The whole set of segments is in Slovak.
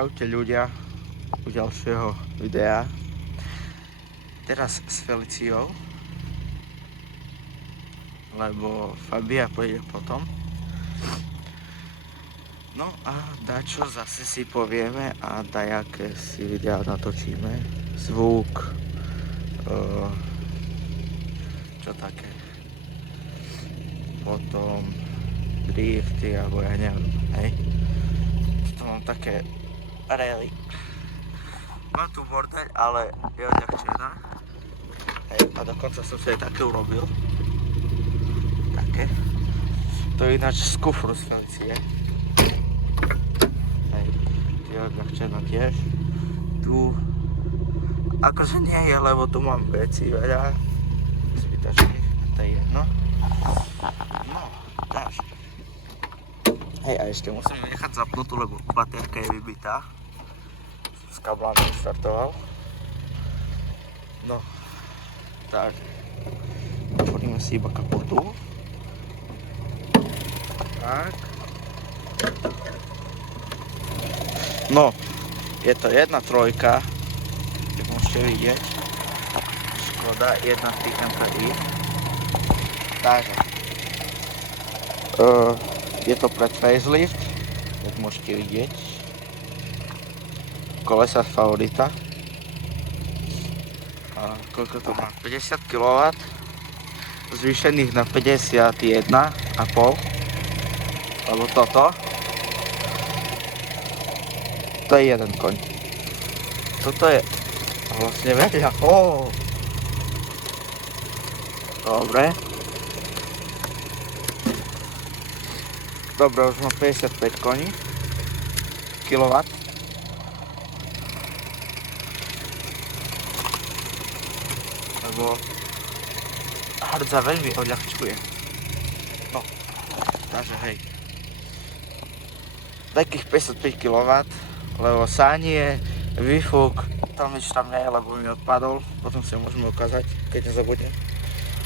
Čaute ľudia u ďalšieho videa. Teraz s Feliciou, lebo Fabia pôjde potom. No a dačo zase si povieme a dajaké si videa natočíme. Zvuk, čo také. Potom drifty, alebo ja neviem, hej. Potom mám také rally. Mám tu bordeľ, ale je odľahčená. Hej, a dokonca som si aj také urobil. Také. To je ináč z kufru z Felicie. Hej, je odľahčená tiež. Tu akože nie je, lebo tu mám veci veľa. Zbytočných, to je jedno. No, takže. Hej, a ešte musím nechať zapnutú, lebo baterka je vybitá. S kablami štartoval. No, tak. Otvoríme si iba kapotu. Tak. No, je to 1.3, jak môžete vidieť. Škoda 1.3 MPI. Takže. Je to pred facelift, jak môžete vidieť. Kolesa Favorita. A koľko to má? 50 kW. Zvýšených na 51,5. Alebo toto. To je jeden koň. Toto je vlastne veľa. Dobre. Dobre, už mám 55 koní. Kilowatt. Lebo hrdza veľmi odľahčuje. No, takže hej. Takých 55 kW, lebo sánie, výfuk, tam nič tam nie je, lebo mi odpadol. Potom si ho môžeme ukázať, keď nezabudnem.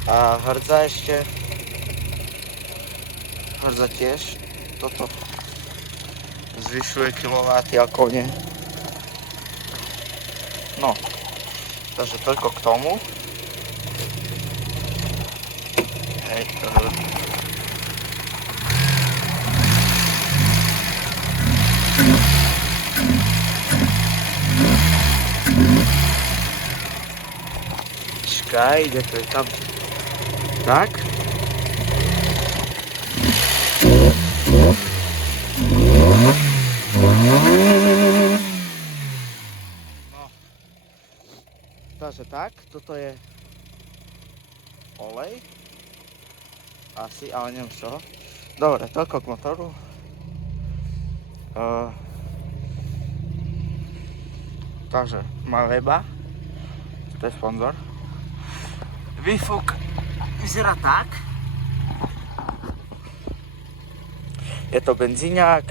A hrdza ešte. Hrdza tiež. Toto zvyšuje kilováty a kone. No, takže toľko k tomu. Hej, Čakaj, kde to je tam? Tak. No. Takže tak, toto je olej. Asi, ale neviem z čoho. Dobre, toľko k motoru. Takže má Weba. To je sponzor. Výfuk vyzerá tak. Je to benzíňák.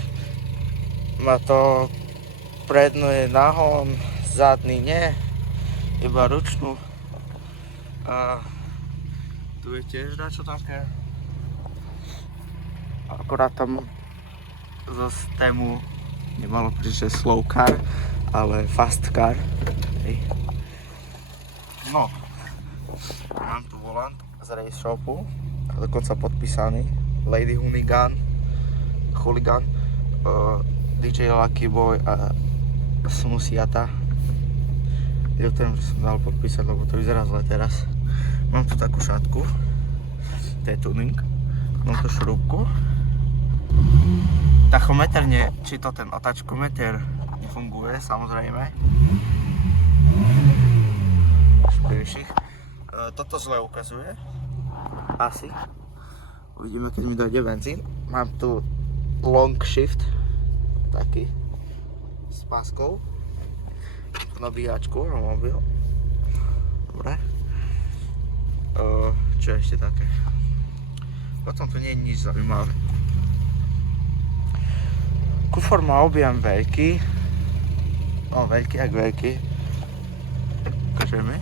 Má to predný nahon, zadný nie. Iba ručnú. A tu je tiež dačo také. Akorát tam zo systému nemalo prísť slow car, ale fast car. Hej. No, mám tu volant z race shopu, dokonca podpísaný Lady Hoonigan, Hooligan, DJ Lucky Boy a Smusiata. Ľutujem, že som dal podpísať, lebo to vyzerá zle teraz. Mám tu takú šatku, to je tuning, mám tu šrúbku. Tachometer nie, či to ten otáčkometer nefunguje, samozrejme. Špirších. Toto zle ukazuje. Asi. Uvidíme, keď mi dojde benzín. Mám tu long shift, taký, s páskou. Nabíjačku na mobil. Dobre. Čo ešte také? Potom tu nie je nič zaujímavé. Kufor má objem veľký. No, veľký jak veľký. Ukážeme.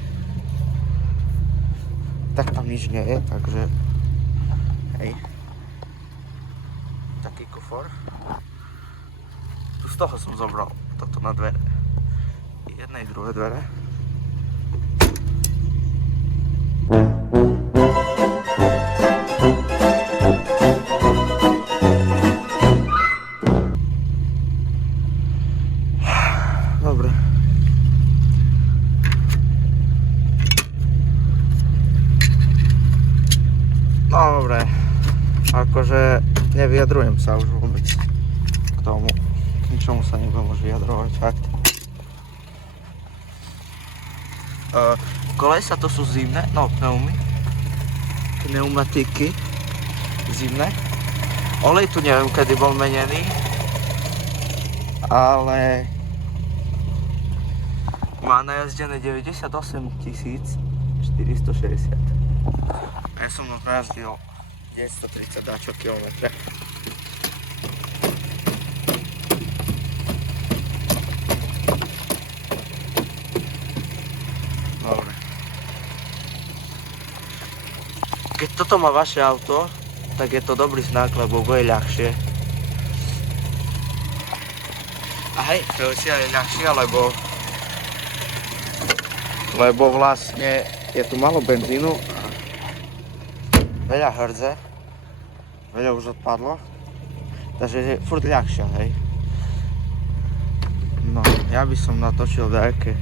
Tak tam nič nie je, takže hej. Taký kufor. Tu z toho som zobral toto na dvere. Jedné i druhé dvere. Dobre. Dobre. Akože nevyjadrujem sa už vôbec k tomu. K ničomu sa nebudem už vyjadrovať, fakt. Kolesa to sú zimné, no pneumatiky zimné. Olej tu neviem, kedy bol menený, ale má najazdené 98 460. Ja som ho najazdil 930 dáčo kilometre. Dobre. Keď toto má vaše auto, tak je to dobrý znak, lebo bude ľahšie. A hej, to je aj ľahšie, lebo vlastne je tu málo benzínu a veľa hrdze, veľa už odpadlo, takže je furt ľahšia, hej. No, ja by som natočil nejaké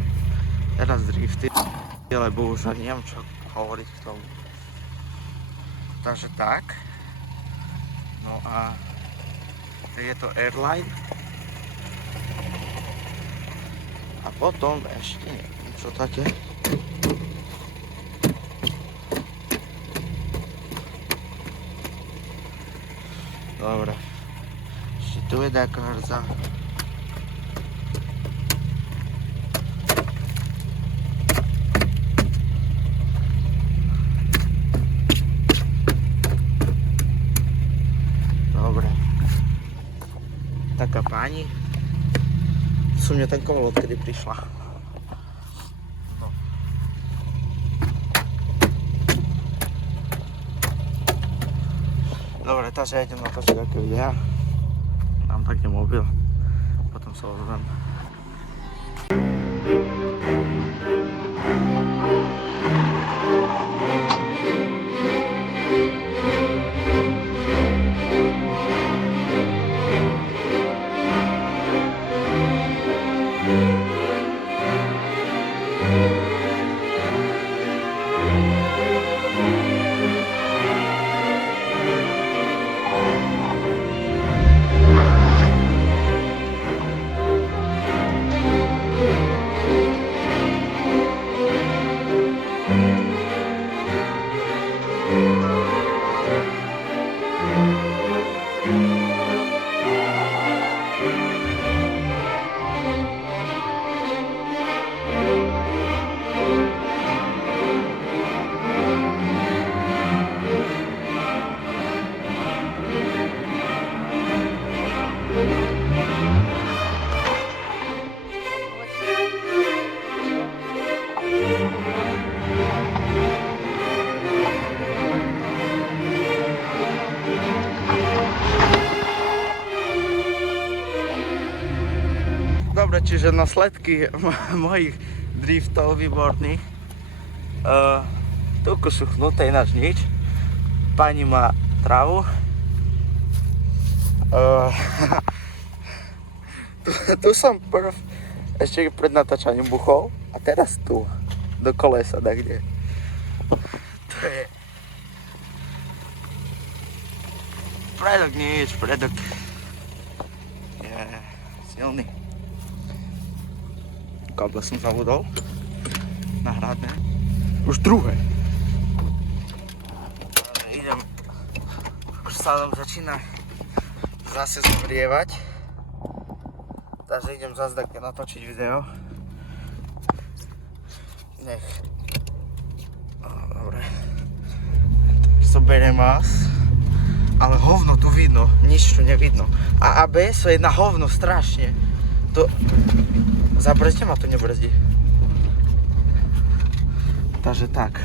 teraz drifty, lebo už ani neviem čo hovoriť k tomu. Takže tak. No a je to Airline. A potom ešte neviem čo také. Dobre. Ešte tu je nejaká hrdza. Dobre. Taká pani. Som mňa tankoval, odkedy prišla. No. Dobre, takže ja idem natočiť také videá. Dám taký mobil. Potom sa ozvem. Dobre, čiže následky mojich driftov výborných. Tuku sú chnuté, ináč nič. Pani má travu. Tu som ešte pred natáčaním buchol a teraz tu do kolesa kde. To je predok nič, predok je silný. Káble som zabudol na hradné. Už druhé. Idem, už sa nám začína zase zmrievať. Takže idem zase také natočiť video. Nech. Dobre. Zoberiem vás. Ale hovno tu vidno, nič tu nevidno. A ABS je na hovno strašne. To... Zabrzdí ma, to nebrzdí. Takže tak.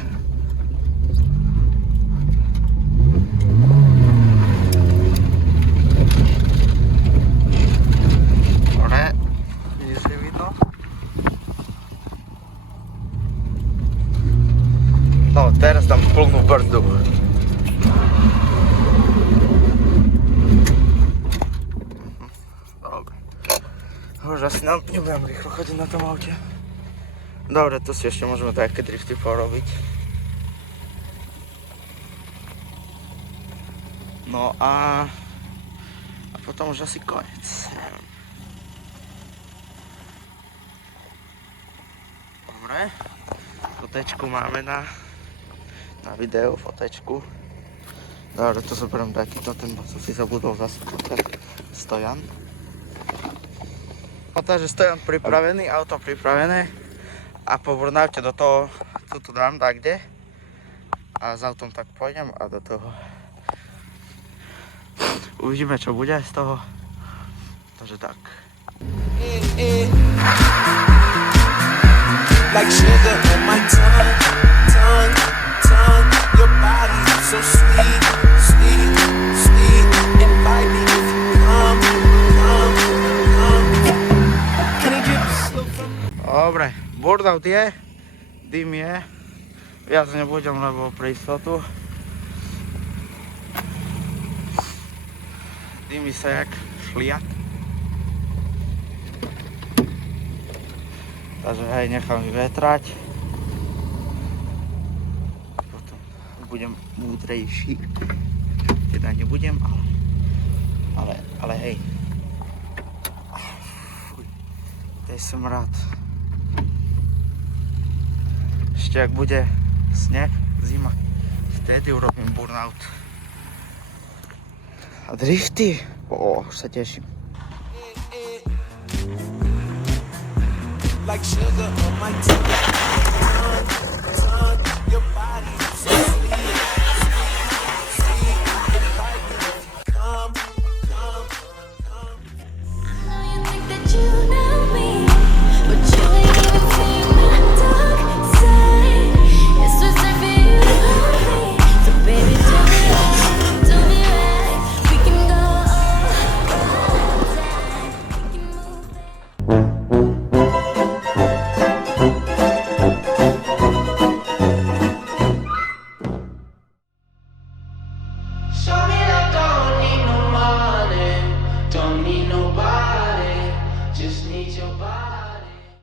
Dobre. No, nebudem rýchlo chodiť na tom aute. Dobre, tu si ešte môžeme také drifty porobiť. No a potom už asi koniec. Dobre. Fotečku máme na video, fotečku. Dobre, tu zoberiem takýto, ten som si zabudol zase stojan. No takže stojan pripravený, auto pripravené. A po burnoute do toho, tu dám takde. A s autom tak pôjdem a do toho. Uvidíme, čo bude z toho. Takže tak. Like sugar on my tongue, tongue, tongue. Your body so sweet, sweet, sweet. Invite me if you come, come, come. Can I get slow from... Dobre, burnout je, dym je. Viac nebudem, lebo pre istotu. Dymí sa jak šliak. Takže hej, nechám vyvetrať. Potom budem múdrejší. Teda nebudem, ale hej. Fuj, tej som rád. Ešte ak bude sneh, zima, vtedy urobím burnout. A drifty? Už sa teším. Like sugar on my tongue.